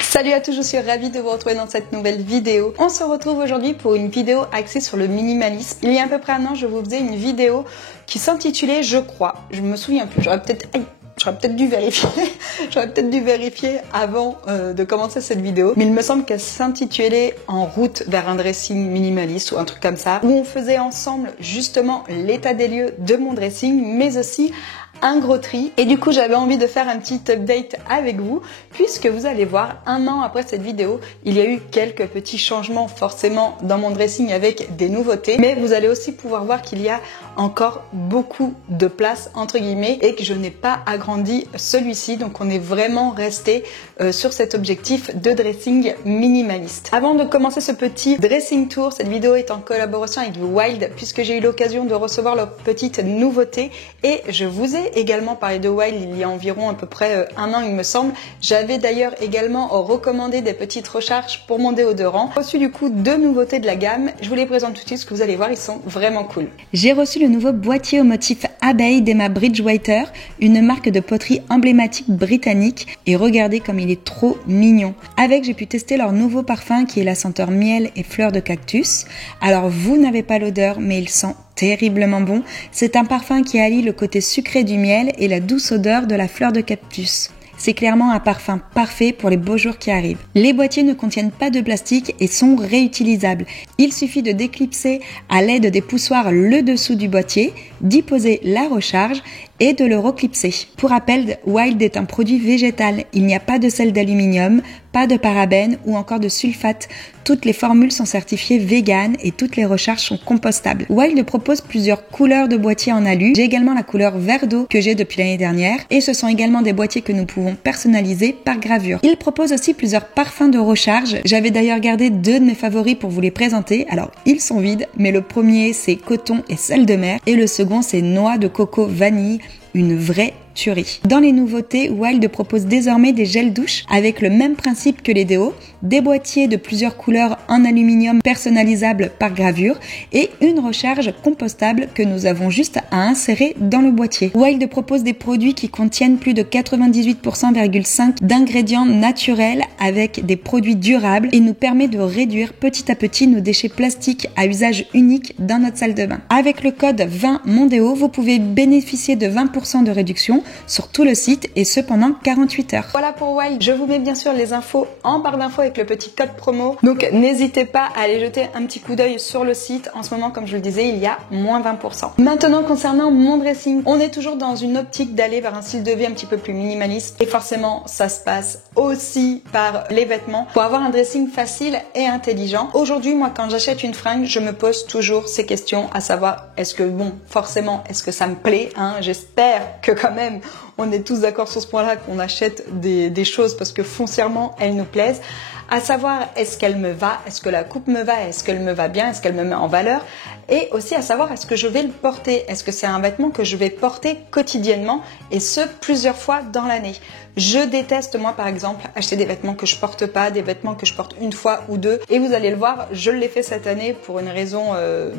Salut à tous, je suis ravie de vous retrouver dans cette nouvelle vidéo. On se retrouve aujourd'hui pour une vidéo axée sur le minimalisme. Il y a à peu près un an, je vous faisais une vidéo qui s'intitulait Je crois. Je me souviens plus, j'aurais peut-être dû vérifier avant de commencer cette vidéo. Mais il me semble qu'elle s'intitulait En route vers un dressing minimaliste ou un truc comme ça, où on faisait ensemble justement l'état des lieux de mon dressing, mais aussi un gros tri. Et du coup, j'avais envie de faire un petit update avec vous, puisque vous allez voir, un an après cette vidéo, il y a eu quelques petits changements forcément dans mon dressing avec des nouveautés, mais vous allez aussi pouvoir voir qu'il y a encore beaucoup de place entre guillemets et que je n'ai pas agrandi celui-ci, donc on est vraiment resté sur cet objectif de dressing minimaliste. Avant de commencer ce petit dressing tour, cette vidéo est en collaboration avec Wild, puisque j'ai eu l'occasion de recevoir leur petite nouveauté et je vous ai également parlé de Wild il y a environ à peu près un an il me semble. J'avais d'ailleurs également recommandé des petites recharges pour mon déodorant. J'ai reçu du coup deux nouveautés de la gamme, je vous les présente tout de suite parce que vous allez voir, ils sont vraiment cool. J'ai reçu le nouveau boîtier au motif abeille d'Emma Bridgewater, une marque de poterie emblématique britannique, et regardez comme il est trop mignon. Avec, j'ai pu tester leur nouveau parfum qui est la senteur miel et fleurs de cactus. Alors vous n'avez pas l'odeur, mais il sent terriblement bon. C'est un parfum qui allie le côté sucré du miel et la douce odeur de la fleur de cactus. C'est clairement un parfum parfait pour les beaux jours qui arrivent. Les boîtiers ne contiennent pas de plastique et sont réutilisables. Il suffit de déclipser à l'aide des poussoirs le dessous du boîtier, d'y poser la recharge et de le reclipser. Pour rappel, Wild est un produit végétal. Il n'y a pas de sel d'aluminium, pas de parabènes ou encore de sulfate. Toutes les formules sont certifiées vegan et toutes les recharges sont compostables. Wild propose plusieurs couleurs de boîtiers en alu. J'ai également la couleur vert d'eau que j'ai depuis l'année dernière et ce sont également des boîtiers que nous pouvons personnaliser par gravure. Il propose aussi plusieurs parfums de recharge. J'avais d'ailleurs gardé deux de mes favoris pour vous les présenter. Alors, ils sont vides, mais le premier c'est coton et sel de mer et le second c'est noix de coco vanille. Une vraie tuerie. Dans les nouveautés, Wild propose désormais des gels douche avec le même principe que les déos, des boîtiers de plusieurs couleurs en aluminium personnalisables par gravure et une recharge compostable que nous avons juste à insérer dans le boîtier. Wild propose des produits qui contiennent plus de 98,5% d'ingrédients naturels avec des produits durables et nous permet de réduire petit à petit nos déchets plastiques à usage unique dans notre salle de bain. Avec le code 20MONDEO, vous pouvez bénéficier de 20% de réduction sur tout le site et ce pendant 48 heures. Voilà pour Wild. Je vous mets bien sûr les infos en barre d'infos avec le petit code promo. Donc n'hésitez pas à aller jeter un petit coup d'œil sur le site. En ce moment, comme je le disais, il y a moins 20%. Maintenant, concernant mon dressing, on est toujours dans une optique d'aller vers un style de vie un petit peu plus minimaliste. Et forcément, ça se passe aussi par les vêtements pour avoir un dressing facile et intelligent. Aujourd'hui, moi, quand j'achète une fringue, je me pose toujours ces questions, à savoir, est-ce que, forcément, est-ce que ça me plaît, hein? J'espère que quand même, on est tous d'accord sur ce point-là, qu'on achète des choses parce que foncièrement, elles nous plaisent. À savoir, est-ce qu'elle me va, est-ce que la coupe me va, est-ce qu'elle me va bien, est-ce qu'elle me met en valeur, et aussi à savoir, est-ce que je vais le porter, est-ce que c'est un vêtement que je vais porter quotidiennement et ce, plusieurs fois dans l'année. Je déteste, moi par exemple, acheter des vêtements que je porte pas, des vêtements que je porte une fois ou deux, et vous allez le voir, je l'ai fait cette année pour une raison,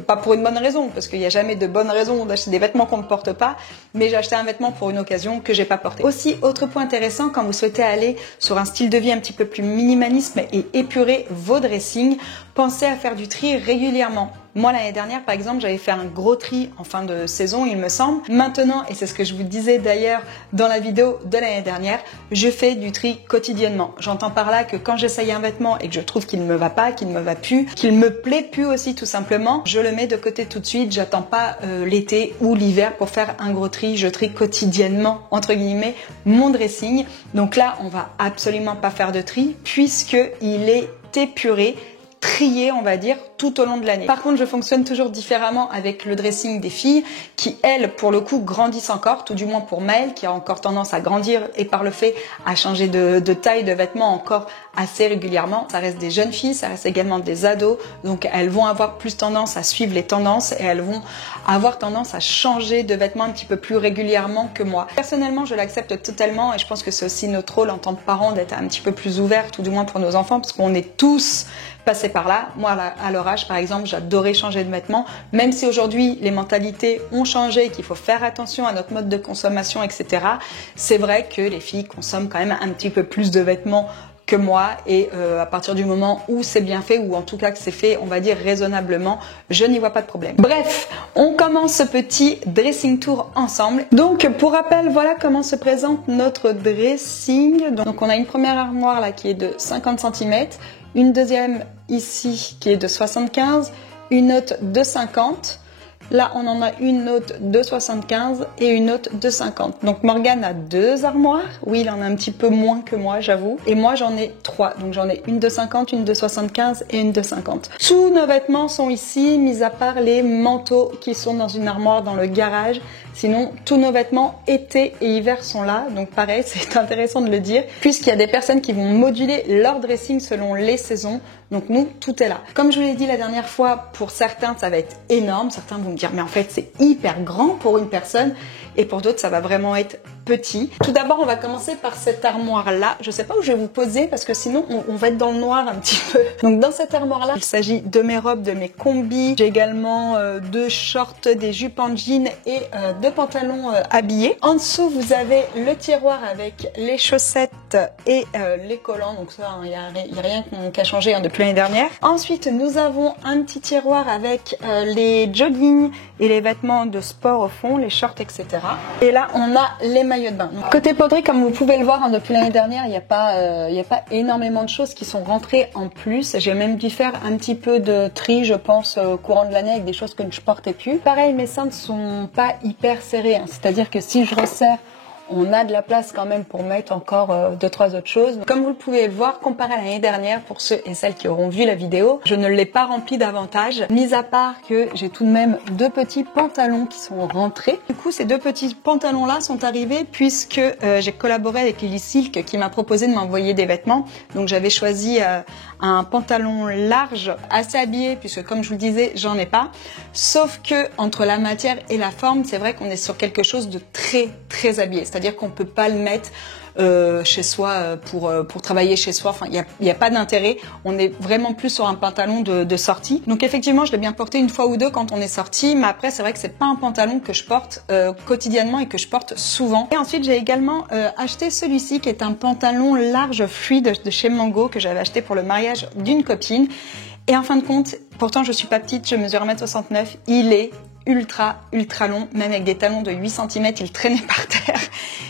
pas pour une bonne raison, parce qu'il n'y a jamais de bonne raison d'acheter des vêtements qu'on ne porte pas, mais j'ai acheté un vêtement pour une occasion que j'ai pas porté. Aussi, autre point intéressant, quand vous souhaitez aller sur un style de vie un petit peu plus minimaliste et épurer vos dressings, pensez à faire du tri régulièrement. Moi, l'année dernière, par exemple, j'avais fait un gros tri en fin de saison, il me semble. Maintenant, et c'est ce que je vous disais d'ailleurs dans la vidéo de l'année dernière, je fais du tri quotidiennement. J'entends par là que quand j'essaye un vêtement et que je trouve qu'il ne me va pas, qu'il ne me va plus, qu'il me plaît plus aussi tout simplement, je le mets de côté tout de suite. J'attends pas l'été ou l'hiver pour faire un gros tri. Je trie quotidiennement, entre guillemets, mon dressing. Donc là, on va absolument pas faire de tri puisque il est épuré, trié, on va dire, tout au long de l'année. Par contre, je fonctionne toujours différemment avec le dressing des filles qui, elles, pour le coup, grandissent encore, tout du moins pour Maëlle, qui a encore tendance à grandir et par le fait à changer de taille de vêtements encore assez régulièrement. Ça reste des jeunes filles, ça reste également des ados, donc elles vont avoir plus tendance à suivre les tendances et elles vont avoir tendance à changer de vêtements un petit peu plus régulièrement que moi. Personnellement, je l'accepte totalement et je pense que c'est aussi notre rôle en tant que parents d'être un petit peu plus ouverts, tout du moins pour nos enfants, parce qu'on est tous passés par là. Moi, à leur âge, par exemple, j'adorais changer de vêtements, même si aujourd'hui les mentalités ont changé, qu'il faut faire attention à notre mode de consommation, etc. C'est vrai que les filles consomment quand même un petit peu plus de vêtements que moi, et à partir du moment où c'est bien fait, ou en tout cas que c'est fait, on va dire raisonnablement, je n'y vois pas de problème. Bref, on commence ce petit dressing tour ensemble. Donc pour rappel, voilà comment se présente notre dressing. Donc on a une première armoire là qui est de 50 cm, une deuxième ici qui est de 75, une autre de 50. Là, on en a une autre de 75 et une autre de 50. Donc Morgane a 2 armoires. Oui, il en a un petit peu moins que moi, j'avoue. Et moi, j'en ai 3. Donc j'en ai une de 50, une de 75 et une de 50. Tous nos vêtements sont ici, mis à part les manteaux qui sont dans une armoire dans le garage. Sinon, tous nos vêtements été et hiver sont là. Donc pareil, c'est intéressant de le dire, puisqu'il y a des personnes qui vont moduler leur dressing selon les saisons. Donc nous, tout est là. Comme je vous l'ai dit la dernière fois, pour certains, ça va être énorme. Certains vont me dire, mais en fait, c'est hyper grand pour une personne. Et pour d'autres, ça va vraiment être petit. Tout d'abord, on va commencer par cette armoire-là. Je sais pas où je vais vous poser parce que sinon, on va être dans le noir un petit peu. Donc dans cette armoire-là, il s'agit de mes robes, de mes combis. J'ai également 2 shorts, des jupes en jean et 2 pantalons habillés. En dessous, vous avez le tiroir avec les chaussettes et les collants. Donc ça, il n'y a rien qui a changé depuis l'année dernière. Ensuite, nous avons un petit tiroir avec les joggings et les vêtements de sport au fond, les shorts, etc. Et là, on a les maillots de bain. Donc, côté poterie, comme vous pouvez le voir depuis l'année dernière, il n'y a pas énormément de choses qui sont rentrées en plus. J'ai même dû faire un petit peu de tri, je pense, au courant de l'année avec des choses que je portais plus. Pareil, mes seins ne sont pas hyper serrés, hein. C'est-à-dire que si je resserre, on a de la place quand même pour mettre encore 2-3 autres choses. Comme vous le pouvez le voir, comparé à l'année dernière, pour ceux et celles qui auront vu la vidéo, je ne l'ai pas rempli davantage, mis à part que j'ai tout de même 2 petits pantalons qui sont rentrés. Du coup, ces 2 petits pantalons-là sont arrivés puisque j'ai collaboré avec Lily Silk qui m'a proposé de m'envoyer des vêtements. Donc j'avais choisi un pantalon large, assez habillé, puisque comme je vous le disais, j'en ai pas. Sauf que entre la matière et la forme, c'est vrai qu'on est sur quelque chose de très très habillé. C'est-à-dire qu'on peut pas le mettre chez soi pour travailler chez soi. Enfin, il y a pas d'intérêt. On est vraiment plus sur un pantalon de sortie. Donc effectivement, je l'ai bien porté une fois ou deux quand on est sorti, mais après c'est vrai que c'est pas un pantalon que je porte quotidiennement et que je porte souvent. Et ensuite, j'ai également acheté celui-ci qui est un pantalon large fluide de chez Mango que j'avais acheté pour le mariage d'une copine. Et en fin de compte, pourtant je suis pas petite, je mesure 1m69, il est ultra long, même avec des talons de 8 cm, il traînait par terre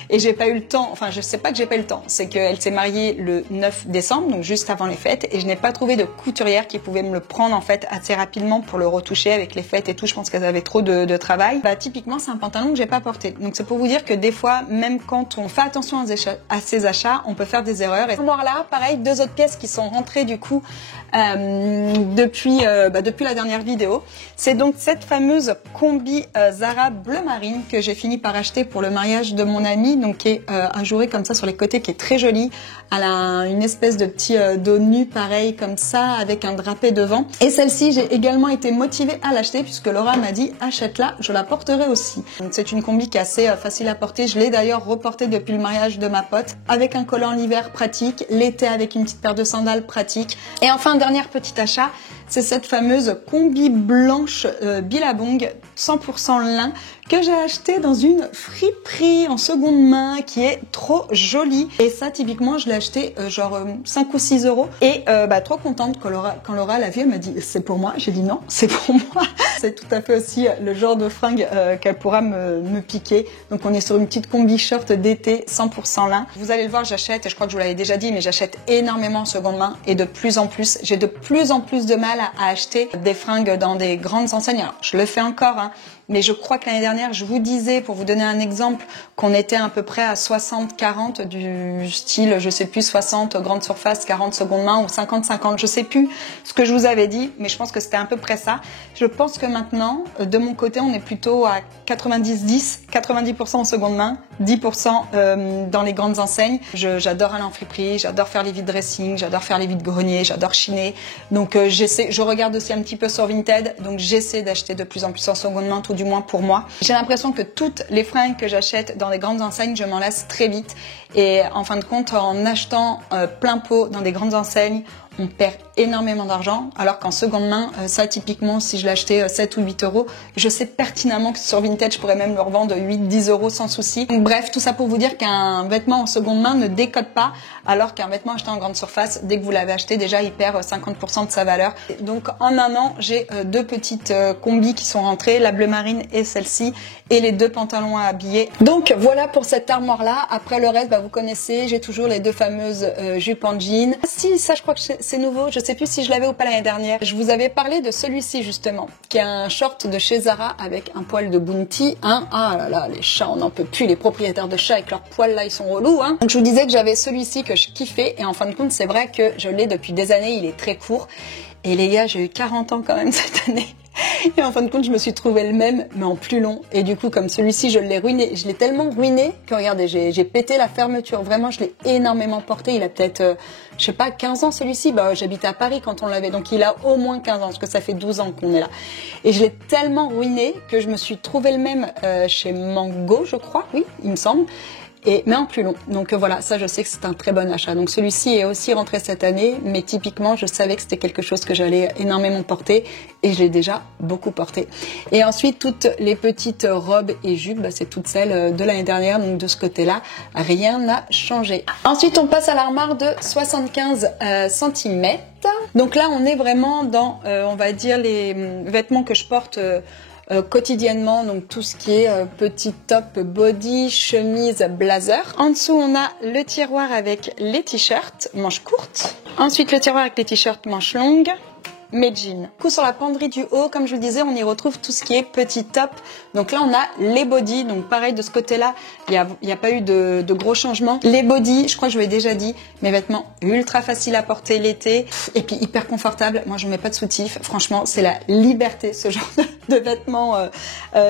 et j'ai pas eu le temps, enfin je sais pas que j'ai pas eu le temps, c'est qu'elle s'est mariée le 9 décembre, donc juste avant les fêtes, et je n'ai pas trouvé de couturière qui pouvait me le prendre en fait assez rapidement pour le retoucher avec les fêtes et tout. Je pense qu'elles avaient trop de travail. Bah typiquement c'est un pantalon que j'ai pas porté, donc c'est pour vous dire que des fois, même quand on fait attention à ses achats, on peut faire des erreurs. Et là, pareil, 2 autres pièces qui sont rentrées du coup depuis la dernière vidéo. C'est donc cette fameuse combi Zara bleu marine que j'ai fini par acheter pour le mariage de mon amie, donc qui est ajourée comme ça sur les côtés, qui est très jolie. Elle a une espèce de petit dos nu pareil comme ça avec un drapé devant. Et celle-ci, j'ai également été motivée à l'acheter puisque Laura m'a dit achète-la, je la porterai aussi. Donc c'est une combi qui est assez facile à porter. Je l'ai d'ailleurs reportée depuis le mariage de ma pote avec un collant l'hiver pratique, l'été avec une petite paire de sandales pratique. Et enfin, dernier petit achat, c'est cette fameuse combi blanche Billabong 100% lin que j'ai acheté dans une friperie en seconde main qui est trop jolie. Et ça, typiquement, je l'ai acheté genre 5 ou 6 euros. Et trop contente quand Laura l'a vu, elle m'a dit c'est pour moi. J'ai dit non, c'est pour moi. C'est tout à fait aussi le genre de fringue qu'elle pourra me piquer. Donc on est sur une petite combi short d'été 100% lin. Vous allez le voir, j'achète, et je crois que je vous l'avais déjà dit, mais j'achète énormément en seconde main. Et de plus en plus, j'ai de plus en plus de mal à acheter des fringues dans des grandes enseignes. Alors, je le fais encore, hein. Mais je crois que l'année dernière, je vous disais, pour vous donner un exemple, qu'on était à peu près à 60-40 du style, je sais plus, 60 grande surface, 40 seconde main ou 50-50. Je sais plus ce que je vous avais dit, mais je pense que c'était à peu près ça. Je pense que maintenant, de mon côté, on est plutôt à 90-10, 90% en seconde main, 10% dans les grandes enseignes. J'adore aller en friperie, j'adore faire les vides dressing, j'adore faire les vides greniers, j'adore chiner. Donc je regarde aussi un petit peu sur Vinted, donc j'essaie d'acheter de plus en plus en seconde main tout du moins pour moi. J'ai l'impression que toutes les fringues que j'achète dans des grandes enseignes, je m'en lasse très vite. Et en fin de compte, en achetant plein pot dans des grandes enseignes, on perd énormément d'argent, alors qu'en seconde main, ça typiquement, si je l'achetais 7 ou 8 euros, je sais pertinemment que sur Vinted, je pourrais même le revendre 8-10 euros sans souci. Donc, bref, tout ça pour vous dire qu'un vêtement en seconde main ne décode pas, alors qu'un vêtement acheté en grande surface, dès que vous l'avez acheté, déjà, il perd 50% de sa valeur. Donc, en un an, j'ai deux petites combis qui sont rentrées, la bleu marine et celle-ci, et les deux pantalons à habiller. Donc, voilà pour cette armoire-là. Après, le reste, vous connaissez, j'ai toujours les deux fameuses jupes en jean. Si, ça, je crois que c'est nouveau. Je sais plus si je l'avais ou pas l'année dernière. Je vous avais parlé de celui-ci justement, qui est un short de chez Zara avec un poil de Bounty. Hein. Ah là là, les chats, on n'en peut plus. Les propriétaires de chats avec leurs poils là, ils sont relous. Hein. Donc je vous disais que j'avais celui-ci que je kiffais et en fin de compte, c'est vrai que je l'ai depuis des années. Il est très court. Et les gars, j'ai eu 40 ans quand même cette année. Et en fin de compte, je me suis trouvé le même, mais en plus long. Et du coup, comme celui-ci, je l'ai ruiné. Je l'ai tellement ruiné que regardez, j'ai pété la fermeture. Vraiment, je l'ai énormément porté. Il a peut-être, je sais pas, 15 ans celui-ci. J'habitais à Paris quand on l'avait. Donc, il a au moins 15 ans, parce que ça fait 12 ans qu'on est là. Et je l'ai tellement ruiné que je me suis trouvé le même chez Mango, je crois. Oui, il me semble. Mais en plus long. Donc voilà, ça je sais que c'est un très bon achat. Donc celui-ci est aussi rentré cette année, mais typiquement je savais que c'était quelque chose que j'allais énormément porter et je l'ai déjà beaucoup porté. Et ensuite toutes les petites robes et jupes, c'est toutes celles de l'année dernière, donc de ce côté-là, rien n'a changé. Ensuite on passe à l'armoire de 75 cm. Donc là on est vraiment dans, on va dire, les vêtements que je porte quotidiennement, donc tout ce qui est petit top, body, chemise, blazer. En dessous, on a le tiroir avec les t-shirts, manches courtes. Ensuite, le tiroir avec les t-shirts, manches longues. Mes jeans. Du coup, sur la penderie du haut, comme je vous le disais, on y retrouve tout ce qui est petit top. Donc là, on a les bodys. Donc pareil, de ce côté-là, il y a pas eu de gros changements. Les bodys, je crois que je vous l'ai déjà dit, mes vêtements ultra faciles à porter l'été et puis hyper confortables. Moi, je ne mets pas de soutif. Franchement, c'est la liberté, ce genre de vêtements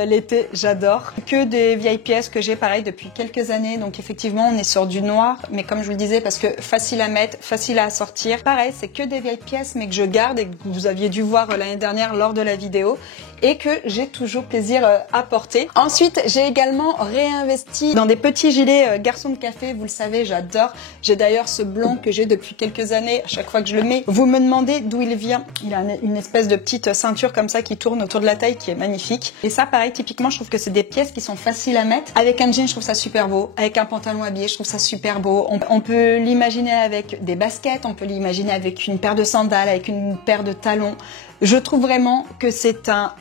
l'été. J'adore. Que des vieilles pièces que j'ai pareil depuis quelques années. Donc effectivement, on est sur du noir, mais comme je vous le disais, parce que facile à mettre, facile à sortir. Pareil, c'est que des vieilles pièces, mais que je garde et que vous aviez dû voir l'année dernière lors de la vidéo et que j'ai toujours plaisir à porter. Ensuite, j'ai également réinvesti dans des petits gilets garçon de café. Vous le savez, j'adore. J'ai d'ailleurs ce blanc que j'ai depuis quelques années. À chaque fois que je le mets, vous me demandez d'où il vient. Il a une espèce de petite ceinture comme ça qui tourne autour de la taille qui est magnifique. Et ça, pareil, typiquement, je trouve que c'est des pièces qui sont faciles à mettre. Avec un jean, je trouve ça super beau. Avec un pantalon habillé, je trouve ça super beau. On peut l'imaginer avec des baskets, on peut l'imaginer avec une paire de sandales, avec une paire de talons. Je trouve vraiment que c'est un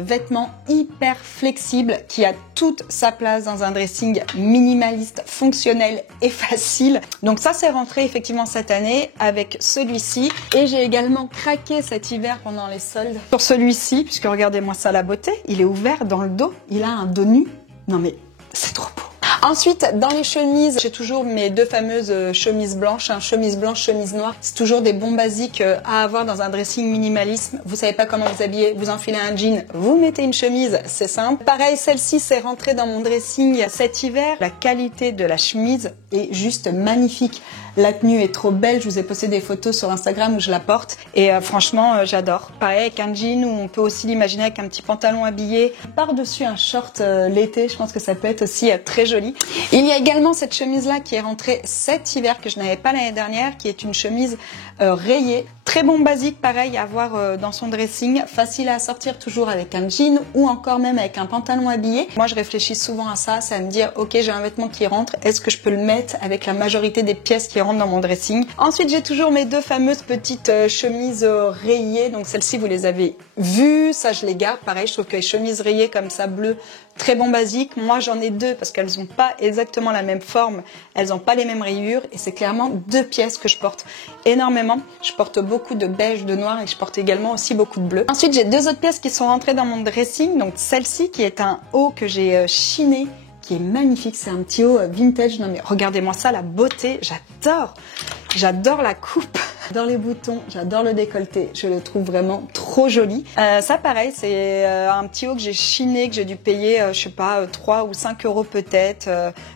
vêtement hyper flexible qui a toute sa place dans un dressing minimaliste, fonctionnel et facile. Donc ça, c'est rentré effectivement cette année avec celui-ci. Et j'ai également craqué cet hiver pendant les soldes sur celui-ci, puisque regardez-moi ça, la beauté. Il est ouvert dans le dos, il a un dos nu. Non mais c'est trop beau. Ensuite, dans les chemises, j'ai toujours mes deux fameuses chemises blanches, chemise blanche, chemise noire. C'est toujours des bons basiques à avoir dans un dressing minimalisme. Vous savez pas comment vous habiller, vous enfilez un jean, vous mettez une chemise, c'est simple. Pareil, celle-ci, c'est rentré dans mon dressing cet hiver. La qualité de la chemise est juste magnifique. La tenue est trop belle, je vous ai posté des photos sur Instagram où je la porte et franchement j'adore. Pareil avec un jean ou on peut aussi l'imaginer avec un petit pantalon habillé. Par-dessus un short l'été, je pense que ça peut être aussi très joli. Il y a également cette chemise là qui est rentrée cet hiver que je n'avais pas l'année dernière, qui est une chemise rayée. Très bon basique, pareil à avoir dans son dressing, facile à sortir toujours avec un jean ou encore même avec un pantalon habillé. Moi je réfléchis souvent à ça, c'est à me dire ok j'ai un vêtement qui rentre, est-ce que je peux le mettre avec la majorité des pièces qui rentrent dans mon dressing. Ensuite j'ai toujours mes deux fameuses petites chemises rayées, donc celles-ci vous les avez vues, ça je les garde, pareil je trouve que les chemises rayées comme ça bleu, très bon basique. Moi j'en ai deux parce qu'elles n'ont pas exactement la même forme, elles n'ont pas les mêmes rayures et c'est clairement deux pièces que je porte énormément. Je porte beaucoup de beige, de noir et je porte également aussi beaucoup de bleu. Ensuite j'ai deux autres pièces qui sont rentrées dans mon dressing, donc celle-ci qui est un haut que j'ai chiné, qui est magnifique, c'est un petit haut vintage. Non mais regardez-moi ça, la beauté, j'adore la coupe. J'adore les boutons, j'adore le décolleté, je le trouve vraiment trop joli. Ça pareil, c'est un petit haut que j'ai chiné, que j'ai dû payer, je sais pas, 3 ou 5 euros peut-être,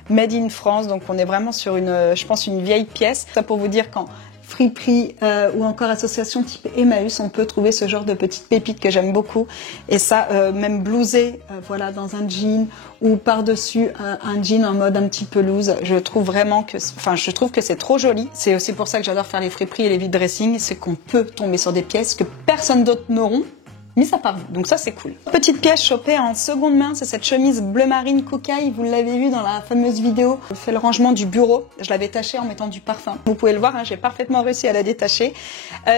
made in France, donc on est vraiment sur une, je pense, une vieille pièce. Ça pour vous dire qu'en friperies ou encore associations type Emmaüs, on peut trouver ce genre de petites pépites que j'aime beaucoup. Et ça, même blousé, voilà, dans un jean ou par-dessus un jean en mode un petit peu loose. Je trouve vraiment que, je trouve que c'est trop joli. C'est aussi pour ça que j'adore faire les friperies et les vide dressing, c'est qu'on peut tomber sur des pièces que personne d'autre n'auront. Mis à part vous, donc ça c'est cool. Petite pièce chopée en seconde main, c'est cette chemise bleu marine Koukaï, vous l'avez vu dans la fameuse vidéo, je fais le rangement du bureau, je l'avais tachée en mettant du parfum. Vous pouvez le voir, hein, j'ai parfaitement réussi à la détacher.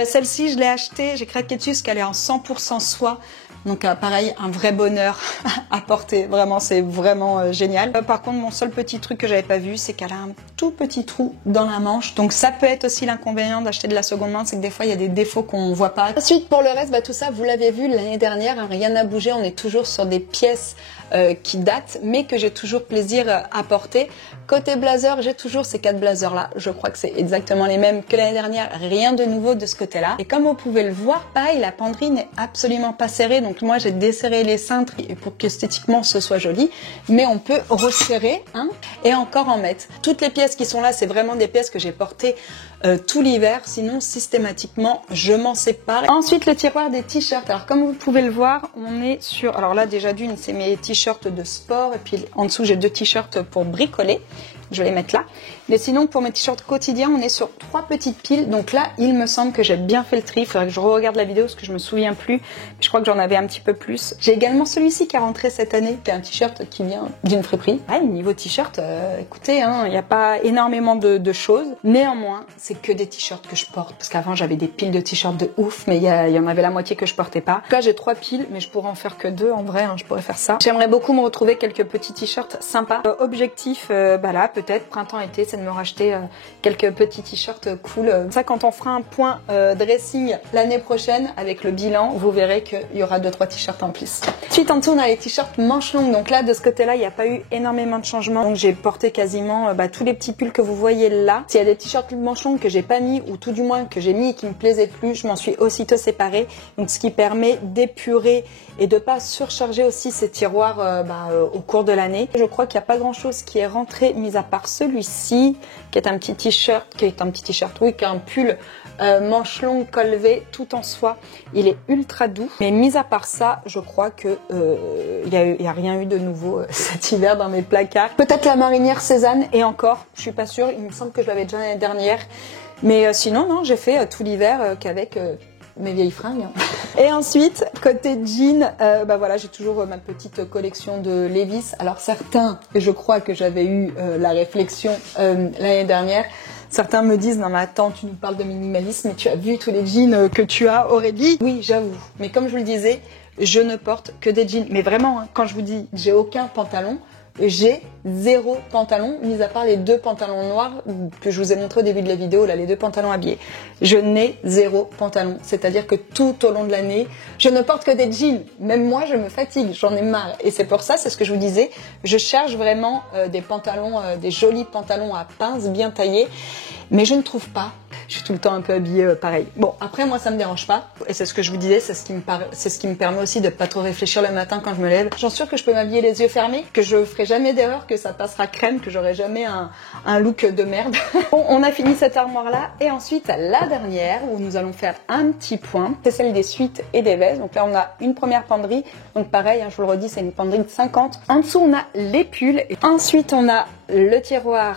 Celle-ci je l'ai achetée, j'ai craqué dessus parce qu'elle est en 100% soie. Donc pareil, un vrai bonheur à porter, vraiment c'est vraiment génial. Par contre mon seul petit truc que j'avais pas vu, c'est qu'elle a un tout petit trou dans la manche, donc ça peut être aussi l'inconvénient d'acheter de la seconde main, c'est que des fois il y a des défauts qu'on voit pas. Ensuite pour le reste, tout ça vous l'avez vu l'année dernière, hein, rien n'a bougé, on est toujours sur des pièces qui datent, mais que j'ai toujours plaisir à porter. Côté blazer, j'ai toujours ces 4 blazers là, je crois que c'est exactement les mêmes que l'année dernière, rien de nouveau de ce côté là. Et comme vous pouvez le voir, pareil, la penderie n'est absolument pas serrée, donc moi j'ai desserré les cintres pour qu'esthétiquement ce soit joli, mais on peut resserrer hein, et encore en mettre. Toutes les pièces qui sont là, c'est vraiment des pièces que j'ai portées tout l'hiver, sinon systématiquement je m'en sépare. Ensuite le tiroir des t-shirts, alors comme vous pouvez le voir, on est sur, alors là déjà d'une c'est mes t-shirts de sport et puis en dessous j'ai 2 t-shirts pour bricoler, je vais les mettre là. Mais sinon pour mes t-shirts quotidiens on est sur 3 petites piles, donc là il me semble que j'ai bien fait le tri, il faudrait que je regarde la vidéo parce que je me souviens plus, je crois que j'en avais un petit peu plus. J'ai également celui-ci qui est rentré cette année, qui est un t-shirt qui vient d'une friperie. Ouais, niveau t-shirt, écoutez, hein, il n'y a pas énormément de choses, néanmoins c'est que des t-shirts que je porte, parce qu'avant j'avais des piles de t-shirts de ouf, mais il y en avait la moitié que je portais pas. Là j'ai 3 piles, mais je pourrais en faire que 2 en vrai, hein, je pourrais faire ça. J'aimerais beaucoup me retrouver quelques petits t-shirts sympas. Objectif, là peut-être printemps-été, c'est de me racheter quelques petits t-shirts cool. Ça quand on fera un point dressing l'année prochaine avec le bilan, vous verrez qu'il y aura 2-3 t-shirts en plus. Ensuite en dessous on a les t-shirts manches longues, donc là de ce côté là il n'y a pas eu énormément de changements, donc j'ai porté quasiment tous les petits pulls que vous voyez là. S'il y a des t-shirts manches longues que j'ai pas mis ou tout du moins que j'ai mis et qui me plaisaient plus, je m'en suis aussitôt séparée, donc ce qui permet d'épurer et de pas surcharger aussi ces tiroirs au cours de l'année. Je crois qu'il n'y a pas grand chose qui est rentré mis à part celui-ci qui est un petit t-shirt, qui est un pull manche longue col V tout en soie, il est ultra doux, mais mis à part ça je crois que y a rien eu de nouveau cet hiver dans mes placards. Peut-être la marinière Cézanne et encore je suis pas sûre, il me semble que je l'avais déjà l'année dernière, mais sinon non, j'ai fait tout l'hiver qu'avec mes vieilles fringues. Et ensuite, côté jean, voilà, j'ai toujours ma petite collection de Levi's. Alors certains, et je crois que j'avais eu la réflexion l'année dernière, certains me disent, non mais attends, tu nous parles de minimalisme, mais tu as vu tous les jeans que tu as, Aurélie? Oui, j'avoue. Mais comme je vous le disais, je ne porte que des jeans. Mais vraiment, hein, quand je vous dis, j'ai aucun pantalon, j'ai 0 pantalon, mis à part les 2 pantalons noirs que je vous ai montré au début de la vidéo, là, les 2 pantalons habillés. Je n'ai 0 pantalon, c'est-à-dire que tout au long de l'année, je ne porte que des jeans. Même moi, je me fatigue, j'en ai marre. Et c'est pour ça, c'est ce que je vous disais, je cherche vraiment des pantalons, des jolis pantalons à pince bien taillés, mais je ne trouve pas. Je suis tout le temps un peu habillée pareil. Bon, après, moi, ça me dérange pas. Et c'est ce que je vous disais, c'est ce qui me permet aussi de pas trop réfléchir le matin quand je me lève. J'en suis sûre que je peux m'habiller les yeux fermés, que je ferai jamais d'erreur, que ça passera crème, que j'aurai jamais un look de merde. Bon, on a fini cette armoire-là. Et ensuite, la dernière, où nous allons faire un petit point, c'est celle des suites et des vestes. Donc là, on a une première penderie. Donc pareil, hein, je vous le redis, c'est une penderie de 50. En dessous, on a les pulls. Et ensuite, on a le tiroir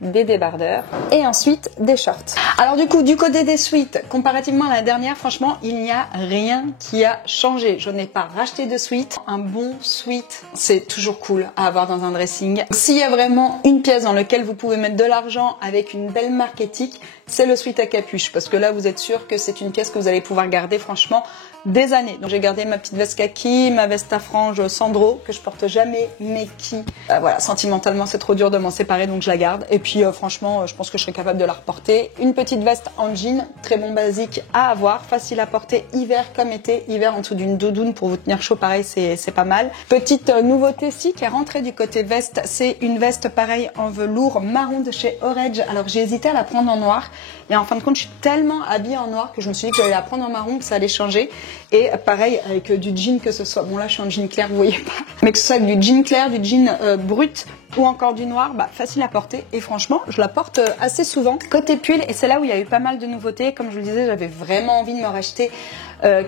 des débardeurs et ensuite des shorts. Alors du coup, du côté des suites, comparativement à la dernière, franchement, il n'y a rien qui a changé. Je n'ai pas racheté de suite. Un bon suite, c'est toujours cool à avoir dans un dressing. S'il y a vraiment une pièce dans laquelle vous pouvez mettre de l'argent avec une belle marque éthique, c'est le suite à capuche, parce que là, vous êtes sûr que c'est une pièce que vous allez pouvoir garder franchement des années. Donc j'ai gardé ma petite veste kaki, ma veste à franges Sandro que je porte jamais, mais qui voilà, sentimentalement c'est trop dur de m'en séparer, donc je la garde. Et puis franchement, je pense que je serais capable de la reporter. Une petite veste en jean, très bon basique à avoir, facile à porter hiver comme été. Hiver en dessous d'une doudoune pour vous tenir chaud, pareil, c'est pas mal. Petite nouveauté ici qui est rentrée du côté veste, c'est une veste pareil en velours marron de chez Orange. Alors j'ai hésité à la prendre en noir, Et en fin de compte, je suis tellement habillée en noir que je me suis dit que j'allais la prendre en marron, que ça allait changer. Et pareil, avec du jean que ce soit, bon là je suis en jean clair, vous voyez pas, mais que ce soit avec du jean clair, du jean brut ou encore du noir, bah facile à porter. Et franchement, je la porte assez souvent. Côté pull, et c'est là où il y a eu pas mal de nouveautés. Comme je vous le disais, j'avais vraiment envie de me racheter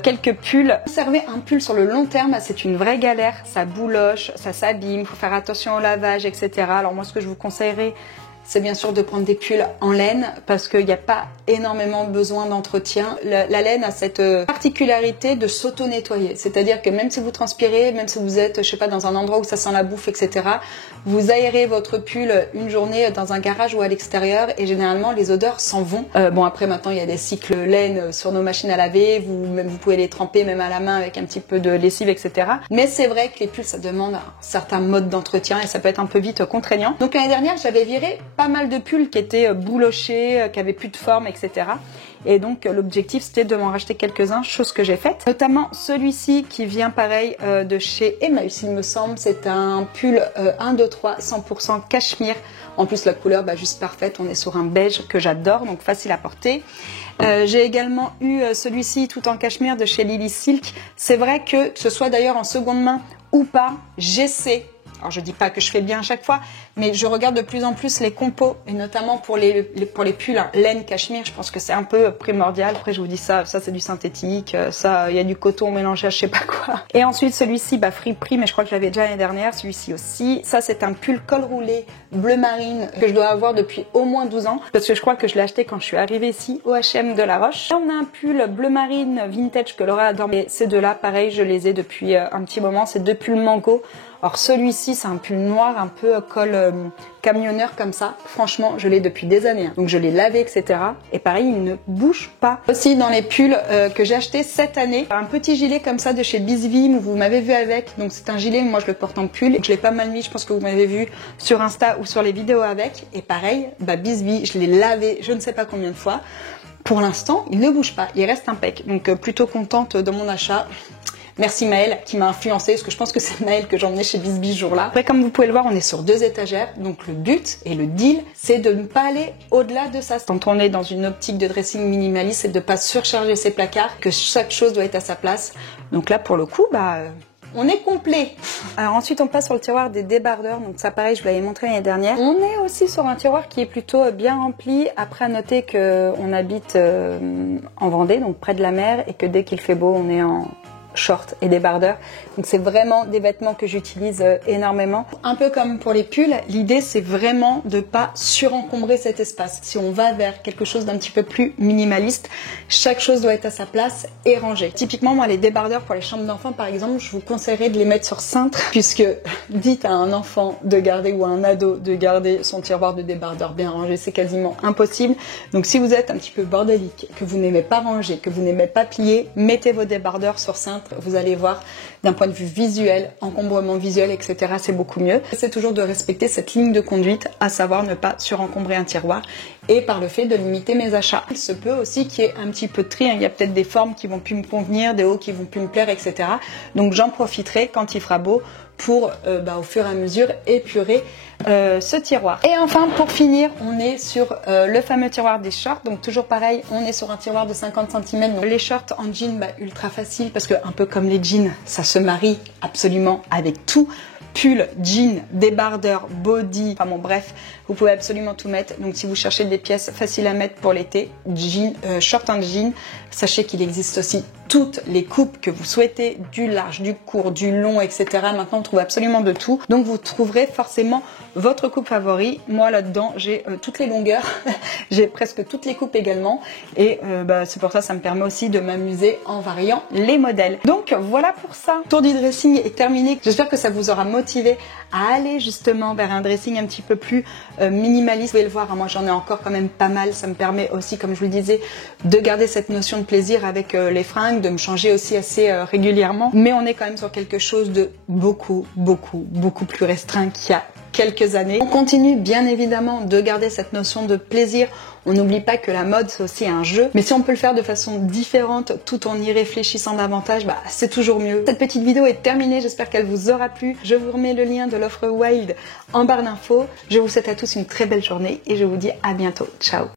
quelques pulls. Conserver un pull sur le long terme, c'est une vraie galère. Ça bouloche, ça s'abîme, il faut faire attention au lavage, etc. Alors moi, ce que je vous conseillerais, c'est bien sûr de prendre des pulls en laine parce qu'il n'y a pas énormément besoin d'entretien. La laine a cette particularité de s'auto-nettoyer. C'est-à-dire que même si vous transpirez, même si vous êtes, je sais pas, dans un endroit où ça sent la bouffe, etc., vous aérez votre pull une journée dans un garage ou à l'extérieur et généralement les odeurs s'en vont. Bon après maintenant il y a des cycles laine sur nos machines à laver, vous pouvez les tremper même à la main avec un petit peu de lessive, etc. Mais c'est vrai que les pulls ça demande un certain mode d'entretien et ça peut être un peu vite contraignant. Donc l'année dernière j'avais viré pas mal de pulls qui étaient boulochés, qui avaient plus de forme, etc. Et donc l'objectif c'était de m'en racheter quelques-uns, chose que j'ai faite. Notamment celui-ci qui vient pareil de chez Emmaüs il me semble. C'est un pull 1, 2, 3, 100% cachemire. En plus la couleur juste parfaite, on est sur un beige que j'adore, donc facile à porter. J'ai également eu celui-ci tout en cachemire de chez Lily Silk. C'est vrai que ce soit d'ailleurs en seconde main ou pas, j'essaie. Alors je dis pas que je fais bien à chaque fois, mais je regarde de plus en plus les compos, et notamment pour les pulls laine cachemire, je pense que c'est un peu primordial. Après je vous dis ça c'est du synthétique, ça il y a du coton mélangé à je sais pas quoi. Et ensuite celui-ci, Friperie, mais je crois que je l'avais déjà l'année dernière, celui-ci aussi. Ça c'est un pull col roulé bleu marine que je dois avoir depuis au moins 12 ans, parce que je crois que je l'ai acheté quand je suis arrivée ici au H&M de La Roche. Là, on a un pull bleu marine vintage que Laura adore, mais ces deux-là, pareil, je les ai depuis un petit moment, c'est deux pulls mango. Alors celui-ci, c'est un pull noir, un peu col camionneur comme ça. Franchement, je l'ai depuis des années. Donc je l'ai lavé, etc. Et pareil, il ne bouge pas. Aussi dans les pulls que j'ai acheté cette année, un petit gilet comme ça de chez Bizvim, vous m'avez vu avec. Donc c'est un gilet, moi je le porte en pull. Je l'ai pas mal mis, je pense que vous m'avez vu sur Insta ou sur les vidéos avec. Et pareil, Bizvim, je l'ai lavé je ne sais pas combien de fois. Pour l'instant, il ne bouge pas, il reste impec. Donc plutôt contente de mon achat. Merci Maëlle qui m'a influencée, parce que je pense que c'est Maëlle que j'emmenais chez Bizbi ce jour-là. Après, comme vous pouvez le voir, on est sur 2 étagères, donc le but et le deal, c'est de ne pas aller au-delà de ça. Quand on est dans une optique de dressing minimaliste, c'est de ne pas surcharger ses placards, que chaque chose doit être à sa place. Donc là, pour le coup, on est complet. Alors ensuite, on passe sur le tiroir des débardeurs. Donc ça, pareil, je vous l'avais montré l'année dernière. On est aussi sur un tiroir qui est plutôt bien rempli. Après, à noter qu'on habite en Vendée, donc près de la mer, et que dès qu'il fait beau, on est en shorts et débardeurs. Donc c'est vraiment des vêtements que j'utilise énormément. Un peu comme pour les pulls, l'idée c'est vraiment de pas surencombrer cet espace. Si on va vers quelque chose d'un petit peu plus minimaliste, chaque chose doit être à sa place et rangée. Typiquement, moi les débardeurs pour les chambres d'enfants par exemple, je vous conseillerais de les mettre sur cintre, puisque dites à un enfant de garder ou à un ado de garder son tiroir de débardeur bien rangé, c'est quasiment impossible. Donc si vous êtes un petit peu bordélique, que vous n'aimez pas ranger, que vous n'aimez pas plier, mettez vos débardeurs sur cintre. Vous allez voir d'un point de vue visuel, encombrement visuel, etc. c'est beaucoup mieux. C'est toujours de respecter cette ligne de conduite, à savoir ne pas surencombrer un tiroir, et par le fait de limiter mes achats. Il se peut aussi qu'il y ait un petit peu de tri, il y a peut-être des formes qui vont plus me convenir, des hauts qui vont plus me plaire, etc. Donc j'en profiterai quand il fera beau pour au fur et à mesure épurer ce tiroir. Et enfin, pour finir, on est sur le fameux tiroir des shorts. Donc toujours pareil, on est sur un tiroir de 50 cm. Donc les shorts en jean, ultra facile, parce que un peu comme les jeans, ça se marie absolument avec tout. Pull, jean, débardeur, body, enfin bon bref, vous pouvez absolument tout mettre. Donc si vous cherchez des pièces faciles à mettre pour l'été, jean, short en jean, sachez qu'il existe aussi toutes les coupes que vous souhaitez, du large, du court, du long, etc. Maintenant on trouve absolument de tout. Donc vous trouverez forcément votre coupe favori. Moi là-dedans j'ai toutes les longueurs, j'ai presque toutes les coupes également. Et c'est pour ça me permet aussi de m'amuser en variant les modèles. Donc voilà pour ça. Tour du dressing est terminé. J'espère que ça vous aura motivé à aller justement vers un dressing un petit peu plus minimaliste. Vous pouvez le voir, moi j'en ai encore quand même pas mal. Ça me permet aussi, comme je vous le disais, de garder cette notion de plaisir avec les fringues, de me changer aussi assez régulièrement. Mais on est quand même sur quelque chose de beaucoup plus restreint qu'il y a quelques années. On continue bien évidemment de garder cette notion de plaisir. On n'oublie pas que la mode c'est aussi un jeu, mais si on peut le faire de façon différente tout en y réfléchissant davantage, c'est toujours mieux. Cette petite vidéo est terminée, j'espère qu'elle vous aura plu. Je vous remets le lien de l'offre Wild en barre d'infos. Je vous souhaite à tous une très belle journée et je vous dis à bientôt. Ciao.